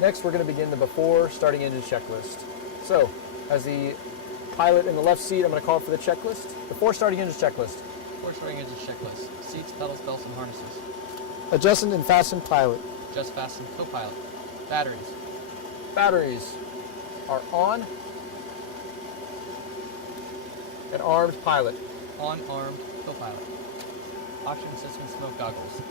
Next, we're going to begin the before starting engine checklist. So, as the pilot in the left seat, I'm going to call for the checklist. Before starting engine checklist. Before starting engine checklist. Seats, pedals, belts, and harnesses. Adjusted and fastened pilot. Just fastened co-pilot. Batteries. Batteries are on. And armed pilot. On, armed, co-pilot. Oxygen system smoke goggles.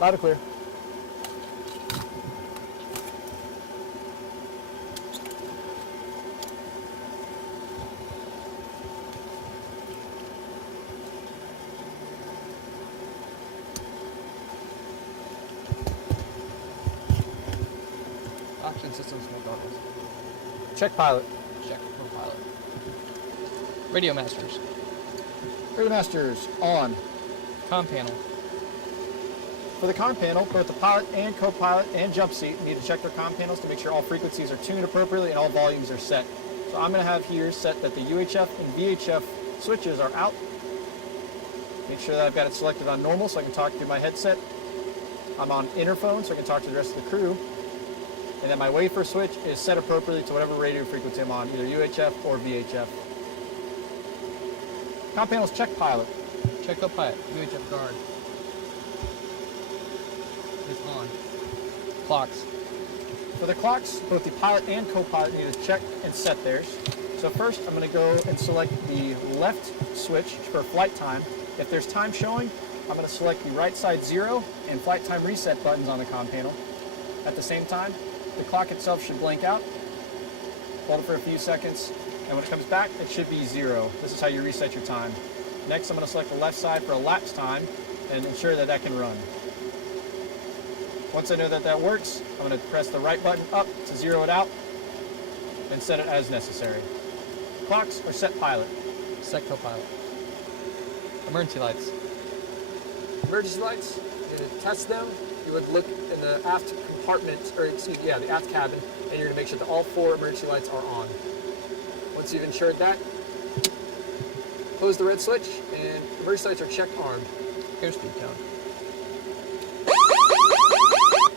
Loud and clear. Oxygen system smoke goggles. Check pilot. Check co-pilot. Radio masters. Radio masters on. Comm panel. For the comm panel, both the pilot and co-pilot and jump seat need to check their comm panels to make sure all frequencies are tuned appropriately and all volumes are set. So I'm going to have here set that the UHF and VHF switches are out. Make sure that I've got it selected on normal so I can talk through my headset. I'm on interphone so I can talk to the rest of the crew. And then my wafer switch is set appropriately to whatever radio frequency I'm on, either UHF or VHF. Comm panels check pilot. Check co-pilot. UHF guard. Is on. Clocks. For the clocks, both the pilot and co-pilot need to check and set theirs. So first, I'm going to go and select the left switch for flight time. If there's time showing, I'm going to select the right side 0 and flight time reset buttons on the comm panel. At the same time, the clock itself should blank out. Hold it for a few seconds, and when it comes back, it should be 0. This is how you reset your time. Next, I'm going to select the left side for elapsed time and ensure that that can run. Once I know that that works, I'm going to press the right button up to 0 it out and set it as necessary. Clocks are set pilot. Set co-pilot. Emergency lights. Emergency lights, you're going to test them. You would look in the aft compartment, or the aft cabin, and you're going to make sure that all 4 emergency lights are on. Once you've ensured that, close the red switch, and emergency lights are checked armed. Airspeed tone.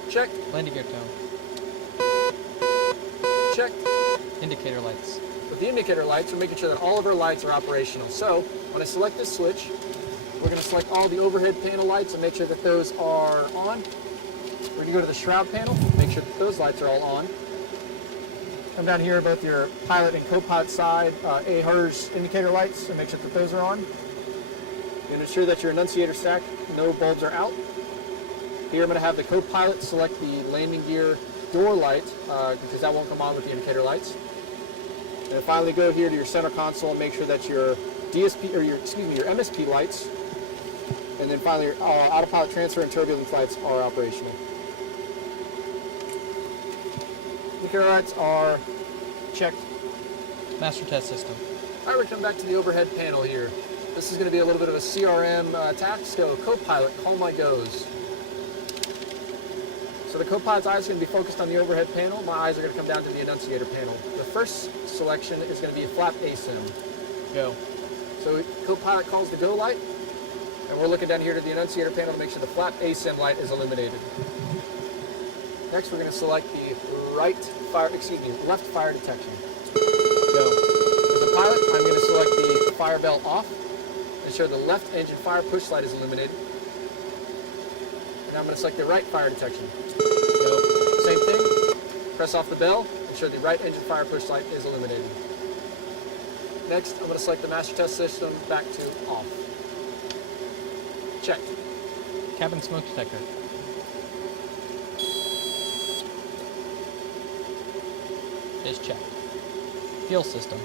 Check. Landing gear tone. Check. Indicator lights. With the indicator lights, we're making sure that all of our lights are operational. So when I select this switch, we're going to select all the overhead panel lights and make sure that those are on. We're going to go to the shroud panel, make sure that those lights are all on. Come down here, both your pilot and co-pilot side, AHRS indicator lights, and make sure that those are on. And ensure that your annunciator stack, no bulbs are out. Here I'm going to have the co-pilot select the landing gear door light because that won't come on with the indicator lights. And then finally go here to your center console and make sure that your DSP or your MSP lights, and then finally your autopilot transfer and turbulence lights are operational. Indicator lights are checked. Master test system. All right, we're coming back to the overhead panel here. This is going to be a little bit of a CRM task. So co-pilot, call my goes. So the co-pilot's eyes are going to be focused on the overhead panel. My eyes are going to come down to the annunciator panel. The first selection is going to be a flap ASIM. Go. So co-pilot calls the go light, and we're looking down here to the annunciator panel to make sure the flap ASIM light is illuminated. Next, we're going to select the left fire detection. Go. As a pilot, I'm going to select the fire bell off, ensure the left engine fire push light is illuminated. And I'm going to select the right fire detection. Go. Same thing. Press off the bell. Ensure the right engine fire push light is illuminated. Next, I'm going to select the master test system back to off. Checked. Cabin smoke detector. Is checked. Fuel system.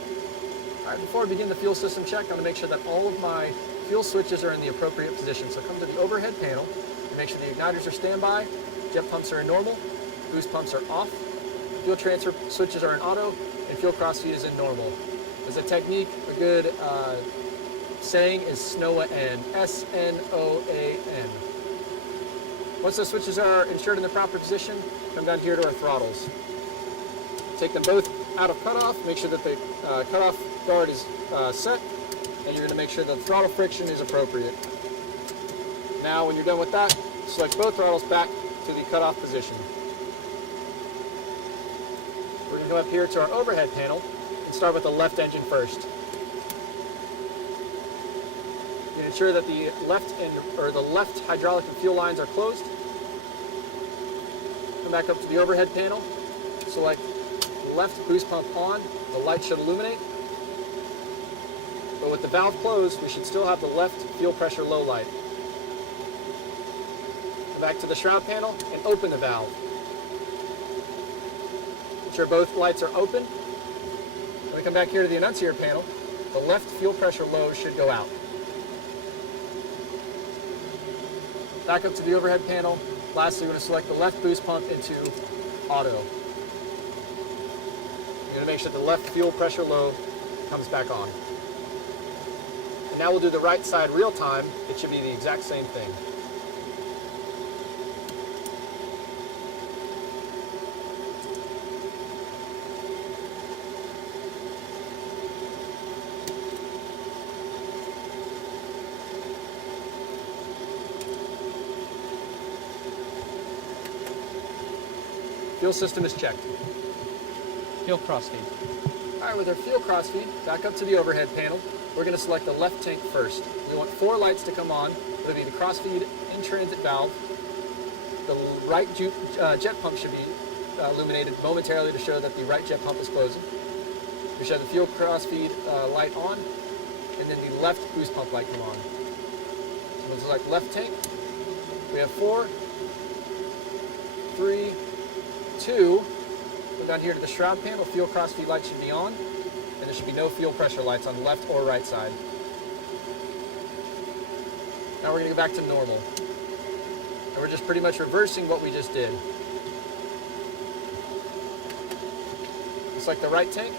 All right, before we begin the fuel system check, I'm going to make sure that all of my fuel switches are in the appropriate position. So come to the overhead panel and make sure the igniters are standby, jet pumps are in normal, boost pumps are off, fuel transfer switches are in auto, and fuel crossfeed is in normal. As a technique, a good saying is SNOAN, S-N-O-A-N. Once those switches are insured in the proper position, come down here to our throttles. Take them both out of cutoff, make sure that the cutoff guard is set, and you're going to make sure that the throttle friction is appropriate. Now, when you're done with that, select both throttles back to the cutoff position. We're going to go up here to our overhead panel and start with the left engine first. You ensure that the left hydraulic and fuel lines are closed. Come back up to the overhead panel, select left boost pump on, the light should illuminate. But with the valve closed, we should still have the left fuel pressure low light. Go back to the shroud panel and open the valve. Ensure both lights are open. When we come back here to the annunciator panel, the left fuel pressure low should go out. Back up to the overhead panel. Lastly, we're going to select the left boost pump into auto. You're going to make sure the left fuel pressure low comes back on. And now we'll do the right side real time. It should be the exact same thing. Fuel system is checked. Fuel crossfeed. All right, with our fuel crossfeed, back up to the overhead panel, we're going to select the left tank first. We want 4 lights to come on. It'll be the crossfeed in-transit valve. The right jet pump should be illuminated momentarily to show that the right jet pump is closing. We should have the fuel crossfeed light on, and then the left boost pump light come on. So we'll select left tank. We have 4, 3, 2. Go down here to the shroud panel. Fuel crossfeed light should be on, and there should be no fuel pressure lights on the left or right side. Now we're going to go back to normal. And we're just pretty much reversing what we just did. Select the right tank.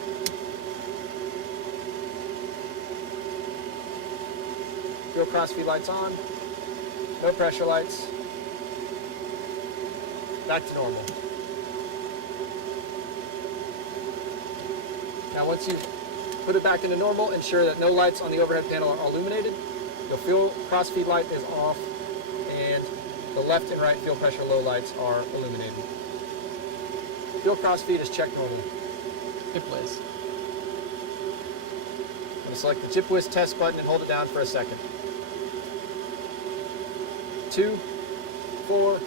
Fuel crossfeed lights on. No pressure lights. Back to normal. Now once you put it back into normal, ensure that no lights on the overhead panel are illuminated. The fuel crossfeed light is off, and the left and right fuel pressure low lights are illuminated. Fuel crossfeed is checked normal. JIPWHIZ. I'm going to select the JIPWHIZ test button and hold it down for a second. 2, 4,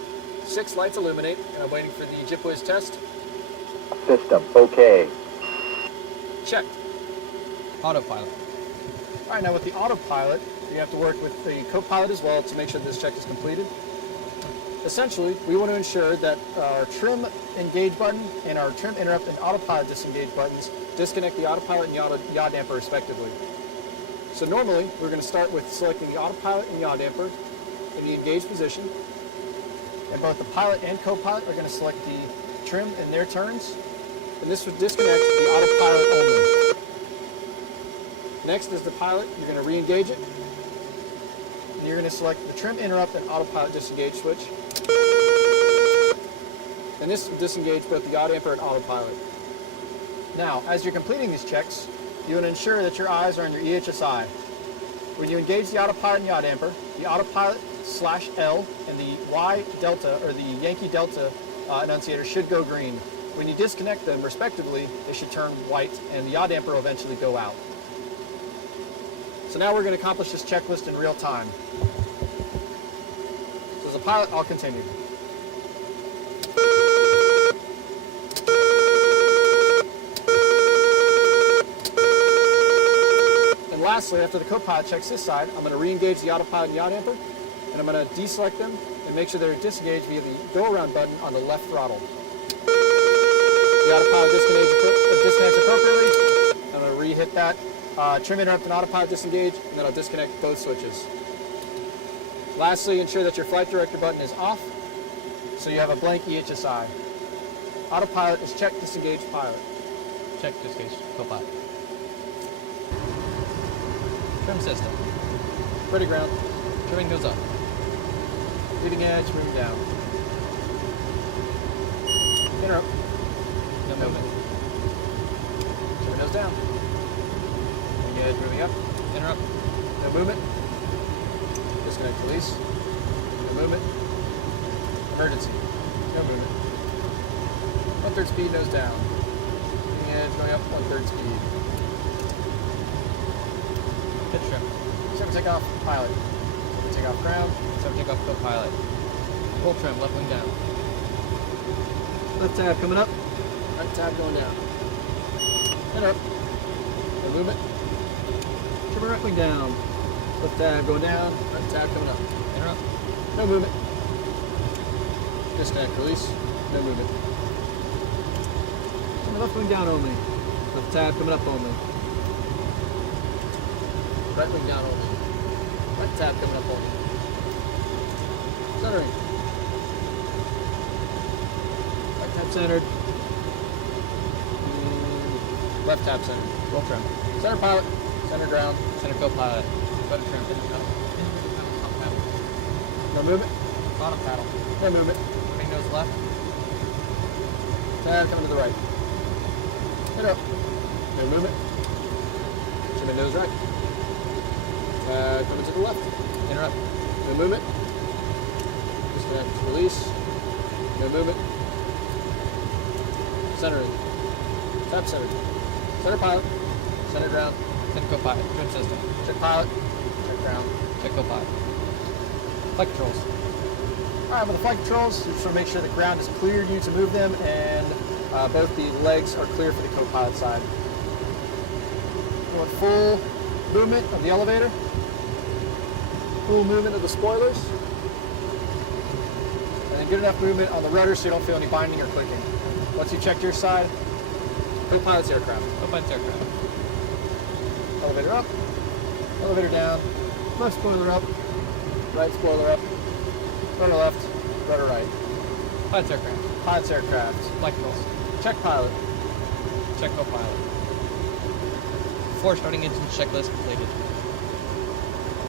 6 lights illuminate, and I'm waiting for the JIPWHIZ test. System, okay. Checked. Autopilot. All right, now with the autopilot, you have to work with the co-pilot as well to make sure this check is completed. Essentially, we want to ensure that our trim engage button and our trim interrupt and autopilot disengage buttons disconnect the autopilot and yaw damper respectively. So normally, we're going to start with selecting the autopilot and yaw damper in the engaged position. And both the pilot and co-pilot are going to select the trim in their turns. And this would disconnect the autopilot only. Next is the pilot. You're going to re-engage it. And you're going to select the trim interrupt and autopilot disengage switch. And this will disengage both the yaw damper and autopilot. Now, as you're completing these checks, you want to ensure that your eyes are on your EHSI. When you engage the autopilot and yaw damper, the autopilot /L and the Y delta, or the Yankee Delta annunciator should go green. When you disconnect them, respectively, they should turn white, and the yaw damper will eventually go out. So now we're going to accomplish this checklist in real time. So as a pilot, I'll continue. And lastly, after the co-pilot checks this side, I'm going to re-engage the autopilot and yaw damper, and I'm going to deselect them and make sure they're disengaged via the go-around button on the left throttle. The autopilot disconnects appropriately. I'm going to re-hit that. Trim interrupt and autopilot disengage, and then I'll disconnect both switches. Lastly, ensure that your flight director button is off. So you have a blank EHSI. Autopilot is check, disengage, pilot. Check disengage. Co-pilot. Trim system. Ready ground. Trimming goes up. Leading edge, moving down. Interrupt. No movement. Trimming nose down. Leading edge, moving up. Interrupt. No movement. Disconnect release. No movement. Emergency. No movement. 1/3 speed, nose down. Leading edge going up, 1/3 speed. Pitch trim. Seven take off, pilot. Seven take off ground. Seven take off co-pilot. Roll trim. Left wing down. Left tab coming up. Right tab going down. Interrupt. No movement. Trim right wing down. Left tab going down. Right tab coming up. Interrupt. No movement. Disconnect release. No movement. Trim left wing down only. Left tab coming up only. Right wing down only. Right tab coming up only. Centering. Right tab centered. And left tab centered. Roll trim. Center pilot. Center ground. Center co-pilot. Go to trim. Top paddle. No movement. Bottom paddle. No movement. Wing nose left. Tab coming to the right. Interrupt. No movement. Trim nose right. Tab coming to the left. Interrupt. No movement. Disconnect, release. No movement. Centering. Tab centered. Center pilot. Center ground. Center co-pilot. Trim system. Check pilot. Check ground. Check co-pilot. Flight controls. Alright, with the flight controls, you just want to make sure the ground is clear to you to move them, and both the legs are clear for the co-pilot side. You want full movement of the elevator. Full movement of the spoilers. And then good enough movement on the rudder so you don't feel any binding or clicking. Once you check your side, co-pilot's aircraft. Co-pilot's aircraft. Elevator up, elevator down, left spoiler up, right spoiler up, rudder left, rudder right. Pilot's aircraft. Pilot's aircraft. Flight controls. Check pilot. Check co-pilot. Before starting engine checklist completed.